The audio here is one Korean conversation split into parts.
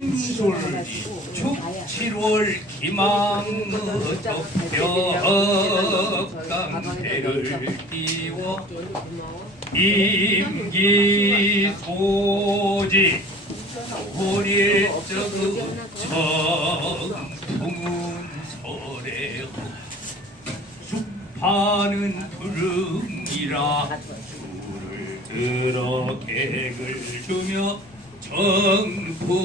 솔기 축 7월 기망의적 벽강대를 띄워 임기 소지 우리 저그 청풍은 설에 숲파는 두릉이라 술을 들어 객을 주며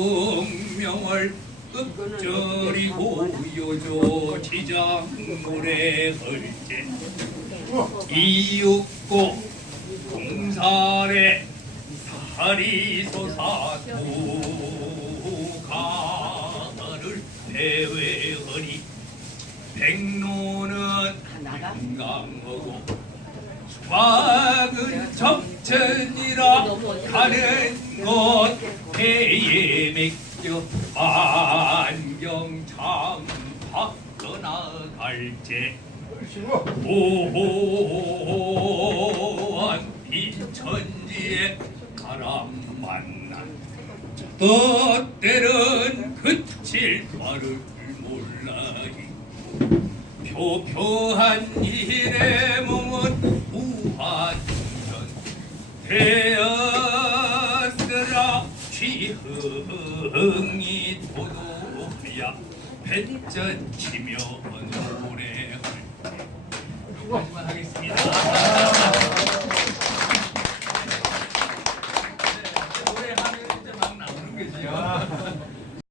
정풍명을 읍절이 고 요조 지장 노래 헐제. 이윽고 공살에 사리소사 도가를 대외허니 백로는 건강하고 수박은 적 천이라 가는 것 해에 맡겨 안경 참파 떠나갈제 오호한 빈천지에 바람 만난 뜻때는 그칠 바를 몰라이 표표한 일의 몸은 되었으라 취흥이 도도야. 배전 치며 노래할 때. 하겠습니다.